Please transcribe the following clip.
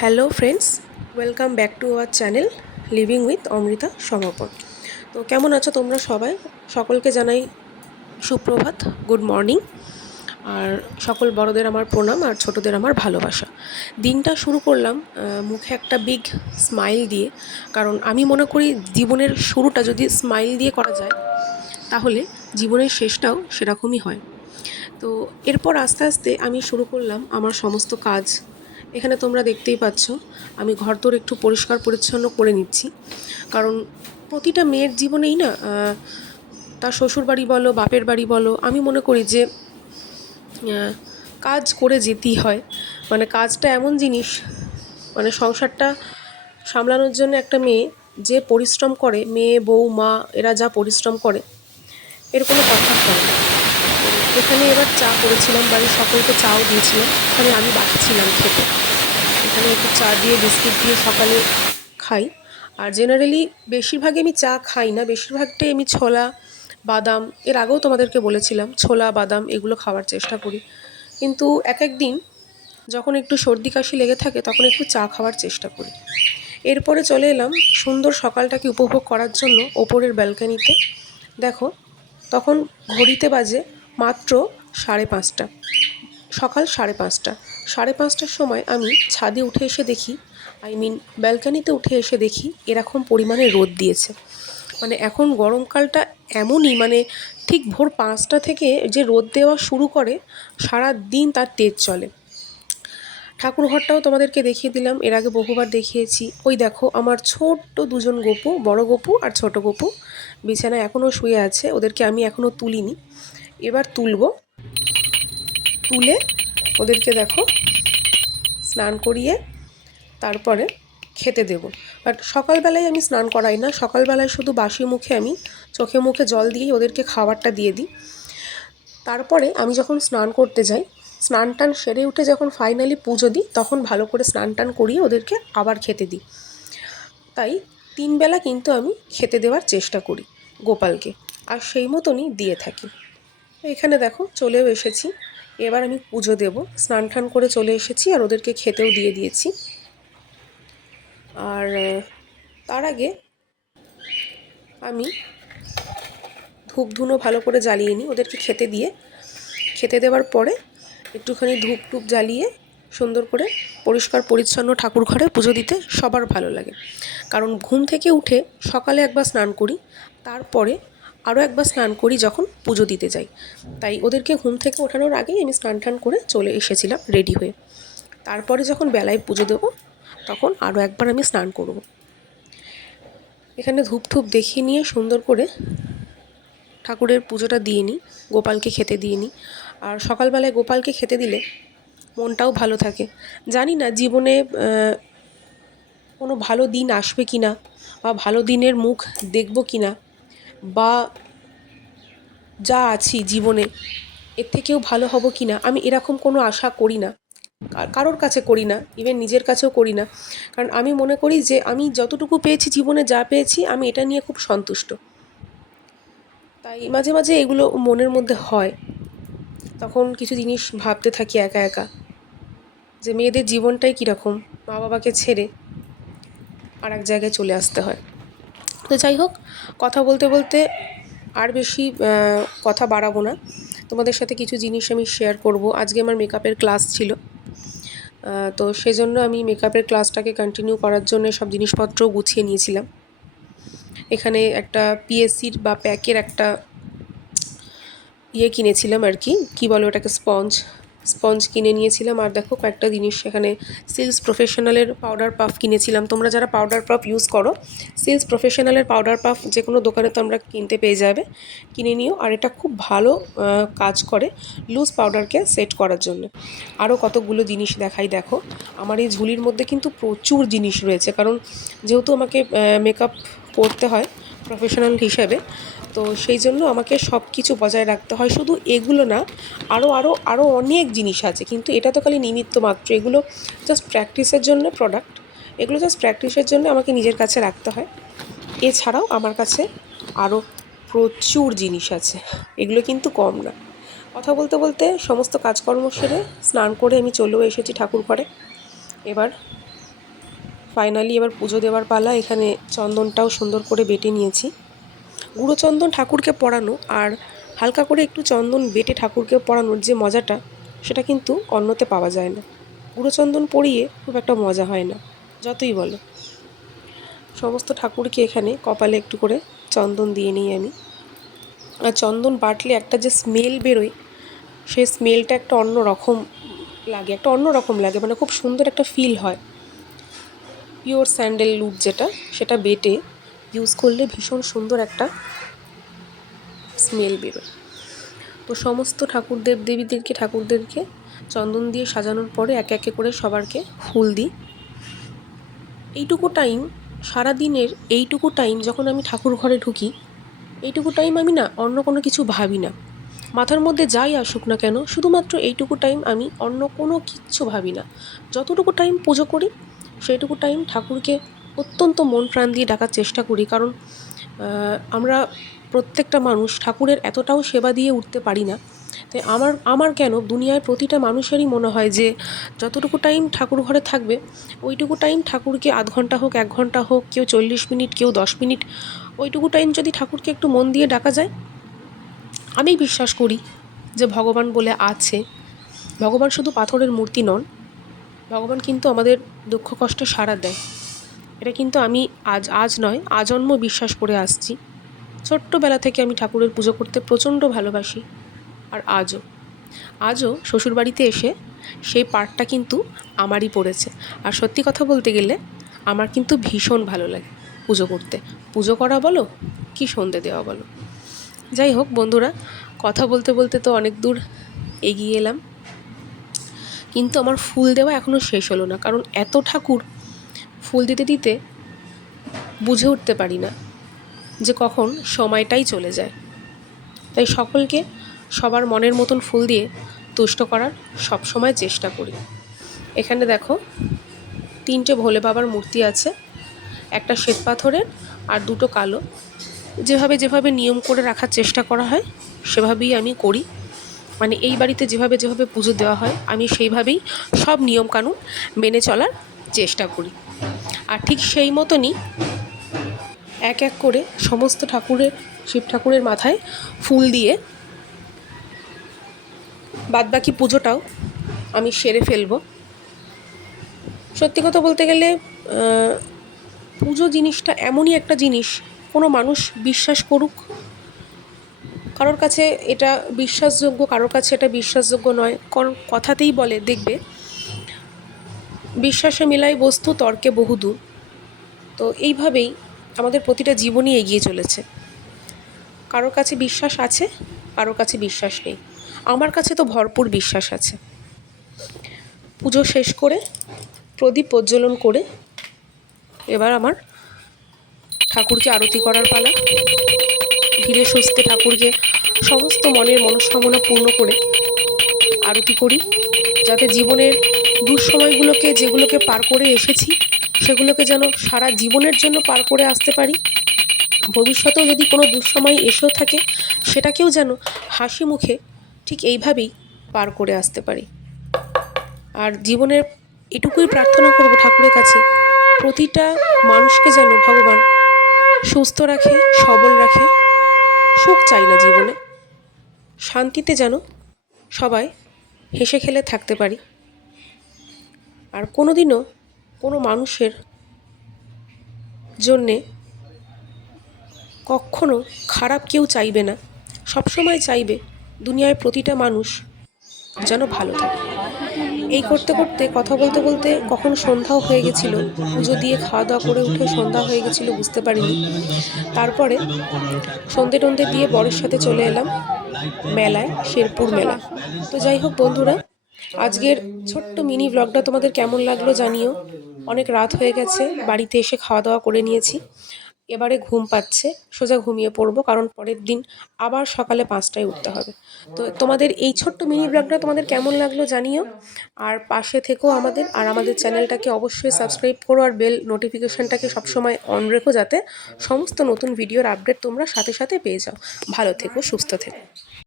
Hello friends, welcome back to our channel living with Amrita সমর্পণ। তো কেমন আছো তোমরা সবাই? সকলকে জানাই সুপ্রভাত, গুড মর্নিং। আর সকল বড়দের আমার প্রণাম আর ছোটদের আমার ভালোবাসা। দিনটা শুরু করলাম মুখে একটা বিগ স্মাইল দিয়ে, কারণ আমি মনে করি জীবনের শুরুটা যদি স্মাইল দিয়ে করা যায় তাহলে জীবনের শেষটাও সেরকমই হয়। তো এরপর আস্তে আস্তে আমি শুরু করলাম আমার সমস্ত কাজ। এখানে তোমরা দেখতেই পাচ্ছ আমি ঘরদোর একটু পরিষ্কার পরিচ্ছন্ন করে নিচ্ছি, কারণ প্রতিটা মেয়ের জীবনেই না তার শ্বশুর বাড়ি বলো বাপের বাড়ি বলো, আমি মনে করি যে কাজ করে যেতেই হয়। মানে কাজটা এমন জিনিস, মানে সংসারটা সামলানোর জন্য একটা মেয়ে যে পরিশ্রম করে, মেয়ে বউ মা এরা যা পরিশ্রম করে এর কোনো কথা হয় না। এখানে এবার চা করেছিলাম, বাড়ির সকলকে চাও দিয়েছিলাম, এখানে আমি বাকি ছিলাম খেতে। এখানে একটু চা দিয়ে বিস্কিট দিয়ে সকালে খাই। আর জেনারেলি বেশিরভাগই আমি চা খাই না, বেশিরভাগটাই আমি ছোলা বাদাম, এর আগেও তোমাদেরকে বলেছিলাম ছোলা বাদাম এগুলো খাওয়ার চেষ্টা করি। কিন্তু এক এক দিন যখন একটু সর্দি কাশি লেগে থাকে তখন একটু চা খাওয়ার চেষ্টা করি। এরপরে চলে এলাম সুন্দর সকালটাকে উপভোগ করার জন্য ওপরের ব্যালকানিতে। দেখো তখন ঘড়িতে বাজে মাত্র 5:30, সকাল 5:30। 5:30টার সময় আমি ছাদে উঠে এসে দেখি, ব্যালকানিতে উঠে এসে দেখি এরকম পরিমাণে রোদ দিয়েছে। মানে এখন গরমকালটা এমনই, মানে ঠিক ভোর 5টা থেকে যে রোদ দেওয়া শুরু করে সারা দিন তার তেজ চলে। ঠাকুরঘরটাও তোমাদেরকে দেখিয়ে দিলাম, এর আগে বহুবার দেখিয়েছি। ওই দেখো আমার ছোট্ট দুজন গপু, বড় গপু আর ছোট গপু বিছানায় এখনও শুয়ে আছে, ওদেরকে আমি এখনও তুলিনি, এবার তুলে ওদেরকে দেখো স্নান করিয়ে তারপরে খেতে দেব। বাট সকালবেলায় আমি স্নান করাই না, সকালবেলায় শুধু বাসি মুখে আমি চোখে মুখে জল দিয়েই ওদেরকে খাবারটা দিয়ে দিই। তারপরে আমি যখন স্নান করতে যাই, স্নান টান সেরে উঠে যখন ফাইনালি পুজো দিই তখন ভালো করে স্নান টান করিয়ে ওদেরকে আবার খেতে দিই। তাই 3 বেলা কিন্তু আমি খেতে দেওয়ার চেষ্টা করি গোপালকে, আর সেই মতনই দিয়ে থাকি। এখানে দেখো চলেও এসেছি, এবার আমি পুজো দেব। স্নান টান করে চলে এসেছি আর ওদেরকে খেতেও দিয়ে দিয়েছি। আর তার আগে আমি ধূপ ধুনো ভালো করে জ্বালিয়ে নিই ওদেরকে খেতে দেওয়ার পরে একটুখানি ধূপ টুপ জ্বালিয়ে সুন্দর করে পরিষ্কার পরিচ্ছন্ন ঠাকুর ঘরে পুজো দিতে সবার ভালো লাগে। কারণ ঘুম থেকে উঠে সকালে একবার স্নান করি, তারপরে আরও একবার স্নান করি যখন পুজো দিতে যাই। তাই ওদেরকে ঘুম থেকে ওঠানোর আগেই আমি স্নান টান করে চলে এসেছিলাম রেডি হয়ে। তারপরে যখন বেলায় পুজো দেবো তখন আরও একবার আমি স্নান করব। এখানে ধূপ ধূপ দেখিয়ে নিয়ে সুন্দর করে ঠাকুরের পুজোটা দিয়ে নিই, গোপালকে খেতে দিয়ে নিই। আর সকালবেলায় গোপালকে খেতে দিলে মনটাও ভালো থাকে। জানি না জীবনে কোনো ভালো দিন আসবে কি না, বা ভালো দিনের মুখ দেখব কি না, বা যা আছি জীবনে এর থেকেও ভালো হব কি না, আমি এরকম কোনো আশা করি না, কারোর কাছে করি না, ইভেন নিজের কাছেও করি না। কারণ আমি মনে করি যে আমি যতটুকু পেয়েছি জীবনে, যা পেয়েছি আমি এটা নিয়ে খুব সন্তুষ্ট। তাই মাঝে মাঝে এগুলো মনের মধ্যে হয়, তখন কিছু জিনিস ভাবতে থাকি একা একা, যে মেয়েদের জীবনটাই কীরকম, মা বাবাকে ছেড়ে আর এক জায়গায় চলে আসতে হয়। তো যাই হোক, কথা বলতে বলতে আর বেশি কথা বাড়াবো না, তোমাদের সাথে কিছু জিনিস আমি শেয়ার করব। আজকে আমার মেকআপের ক্লাস ছিল, তো সেজন্য আমি মেকআপের ক্লাসটাকে কন্টিনিউ করার জন্য সব জিনিসপত্র গুছিয়ে নিয়েছিলাম। এখানে একটা পিএসসির বা প্যাকের একটা কিনেছিলাম আর কি বলে ওটাকে, স্পঞ্জ কিনে নিয়েছিলাম। আর দেখো কয়েকটা জিনিস এখানে, সিলস প্রফেশনালের পাউডার পাফ কিনেছিলাম। তোমরা যারা পাউডার পাফ ইউজ করো, সিলস প্রফেশনালের পাউডার পাফ যে কোনো দোকানে তোমরা কিনতে পেয়ে যাবে, কিনে নিও। আর এটা খুব ভালো কাজ করে লুজ পাউডারকে সেট করার জন্য। আরও কতগুলো জিনিস দেখাই, দেখো আমার এই ঝুলির মধ্যে কিন্তু প্রচুর জিনিস রয়েছে, কারণ যেহেতু আমাকে মেকআপ করতে হয় প্রফেশনাল হিসেবে, তো সেই জন্য আমাকে সব কিছু বজায় রাখতে হয়। শুধু এগুলো না, আরও অনেক জিনিস আছে, কিন্তু এটা তো খালি নিমিত্ত মাত্র, এগুলো জাস্ট প্র্যাকটিসের জন্য প্রোডাক্ট, এগুলো জাস্ট প্র্যাকটিসের জন্য আমাকে নিজের কাছে রাখতে হয়। এছাড়াও আমার কাছে আরও প্রচুর জিনিস আছে, এগুলো কিন্তু কম না। কথা বলতে বলতে সমস্ত কাজকর্ম সেরে স্নান করে আমি চলেও এসেছি ঠাকুর ঘরে। এবার ফাইনালি এবার পুজো দেওয়ার পালা। এখানে চন্দনটাও সুন্দর করে বেটে নিয়েছি। গুঁড়ো চন্দন ঠাকুরকে পরানো আর হালকা করে একটু চন্দন বেটে ঠাকুরকে পরানোর যে মজাটা, সেটা কিন্তু অন্যতে পাওয়া যায় না। গুঁড়ো চন্দন পরিয়ে খুব একটা মজা হয় না, যতই বলো। সমস্ত ঠাকুরকে এখানে কপালে একটু করে চন্দন দিয়ে নিই আমি। আর চন্দন বাটলে একটা যে স্মেল বেরোয়, সেই স্মেলটা একটা অন্য রকম লাগে, মানে খুব সুন্দর একটা ফিল হয়। পিওর স্যান্ডেলউড যেটা, সেটা বেটে ইউজ করলে ভীষণ সুন্দর একটা স্মেল বেরোয়। তো সমস্ত ঠাকুরদেরকে চন্দন দিয়ে সাজানোর পরে একে একে করে সবারকে ফুল দিই। এইটুকু টাইম, সারাদিনের এইটুকু টাইম যখন আমি ঠাকুর ঘরে ঢুকি, এইটুকু টাইম আমি না অন্য কোনো কিছু ভাবি না। মাথার মধ্যে যাই আসুক না কেন, শুধুমাত্র এইটুকু টাইম আমি অন্য কোনো কিচ্ছু ভাবি না। যতটুকু টাইম পুজো করি, সেইটুকু টাইম ঠাকুরকে অত্যন্ত মন প্রাণ দিয়ে ডাকার চেষ্টা করি। কারণ আমরা প্রত্যেকটা মানুষ ঠাকুরের এতটাও সেবা দিয়ে উঠতে পারি না। তাই আমার কেন দুনিয়ার প্রতিটা মানুষেরই মনে হয় যে যতটুকু টাইম ঠাকুর ঘরে থাকবে, ওইটুকু টাইম ঠাকুরকে আধ ঘন্টা হোক, 1 ঘন্টা হোক, কেউ 40 মিনিট, কেউ 10 মিনিট, ওইটুকু টাইম যদি ঠাকুরকে একটু মন দিয়ে ডাকা যায়, আমি বিশ্বাস করি যে ভগবান বলে আছে। ভগবান শুধু পাথরের মূর্তি নন, ভগবান কিন্তু আমাদের দুঃখ কষ্টে সাড়া দেয়। এটা কিন্তু আমি আজ নয়, আজন্ম বিশ্বাস করে আসছি। ছোট্টবেলা থেকে আমি ঠাকুরের পুজো করতে প্রচণ্ড ভালোবাসি। আর আজও শ্বশুরবাড়িতে এসে সেই পার্টটা কিন্তু আমারই পড়েছে। আর সত্যি কথা বলতে গেলে আমার কিন্তু ভীষণ ভালো লাগে পুজো করতে। পুজো করা বলো কি সন্ধে দেওয়া বলো। যাই হোক বন্ধুরা, কথা বলতে বলতে তো অনেক দূর এগিয়ে এলাম, কিন্তু আমার ফুল দেওয়া এখনও শেষ হলো না। কারণ এত ঠাকুর ফুল দিতে দিতে বুঝে উঠতে পারি না যে কখন সময়টাই চলে যায়। তাই সকলকে সবার মনের মতন ফুল দিয়ে তুষ্ট করার সবসময় চেষ্টা করি। এখানে দেখো 3টে ভোলে বাবার মূর্তি আছে, একটা শ্বেত পাথরের আর 2টো কালো। যেভাবে নিয়ম করে রাখার চেষ্টা করা হয় সেভাবেই আমি করি। মানে এই বাড়িতে যেভাবে পুজো দেওয়া হয়, আমি সেইভাবেই সব নিয়মকানুন মেনে চলার চেষ্টা করি। আর ঠিক সেই মতনই এক এক করে সমস্ত শিব ঠাকুরের মাথায় ফুল দিয়ে বাদবাকি পুজোটাও আমি সেরে ফেলবো। সত্যি কথা বলতে গেলে পুজো জিনিসটা এমনই একটা জিনিস, কোনো মানুষ বিশ্বাস করুক, কারোর কাছে এটা বিশ্বাসযোগ্য, কারোর কাছে এটা বিশ্বাসযোগ্য নয়। কারণ কথাতেই বলে, দেখবে, বিশ্বাসে মেলায় বস্তু, তর্কে বহুদূর। তো এইভাবেই আমাদের প্রতিটা জীবনই এগিয়ে চলেছে। কারোর কাছে বিশ্বাস আছে, কারোর কাছে বিশ্বাস নেই। আমার কাছে তো ভরপুর বিশ্বাস আছে। পুজো শেষ করে প্রদীপ প্রজ্বলন করে এবার আমার ঠাকুরকে আরতি করার পালা। ধীরে সুস্থে ঠাকুরকে সমস্ত মনের মনস্কামনা পূর্ণ করে আরতি করি, যাতে জীবনের দুঃসময়গুলোকে, যেগুলোকে পার করে এসেছি, সেগুলোকে যেন সারা জীবনের জন্য পার করে আসতে পারি। ভবিষ্যতেও যদি কোনো দুঃসময় এসেও থাকে, সেটাকেও যেন হাসি মুখে ঠিক এইভাবেই পার করে আসতে পারি। আর জীবনের এটুকুই প্রার্থনা করব ঠাকুরের কাছে, প্রতিটা মানুষকে যেন ভগবান সুস্থ রাখে, সবল রাখে। সুখ চাই না জীবনে, শান্তিতে যেন সবাই হেসে খেলে থাকতে পারি। আর কোনোদিনও কোনো মানুষের জন্যে কখনো খারাপ কেউ চাইবে না, সবসময় চাইবে দুনিয়ায় প্রতিটা মানুষ যেন ভালো থাকে। এই করতে করতে, কথা বলতে বলতে কখন সন্ধ্যাও হয়ে গেছিলো। পুজো দিয়ে খাওয়া দাওয়া করে উঠে সন্ধ্যা হয়ে গেছিলো, বুঝতে পারিনি। তারপরে সন্ধে টন্ধে দিয়ে বরের সাথে চলে এলাম মেলায়, শেরপুর মেলা। তো যাই হোক বন্ধুরা, আজকের ছোট্ট মিনি ব্লগটা তোমাদের কেমন লাগলো জানিও। অনেক রাত হয়ে গেছে, বাড়িতে এসে খাওয়া দাওয়া করে নিয়েছি। এবারে ঘুম পাচ্ছে, সোজা ঘুমিয়ে পড়বো, কারণ পরের দিন আবার সকালে 5টায় উঠতে হবে। তো তোমাদের এই ছোট্ট মিনি ব্লগটা তোমাদের কেমন লাগলো জানিও। আর পাশে থেকেও আমাদের চ্যানেলটাকে অবশ্যই সাবস্ক্রাইব করো, আর বেল নোটিফিকেশানটাকে সবসময় অন রেখো, যাতে সমস্ত নতুন ভিডিওর আপডেট তোমরা সাথে সাথে পেয়ে যাও। ভালো থেকো, সুস্থ থেকো।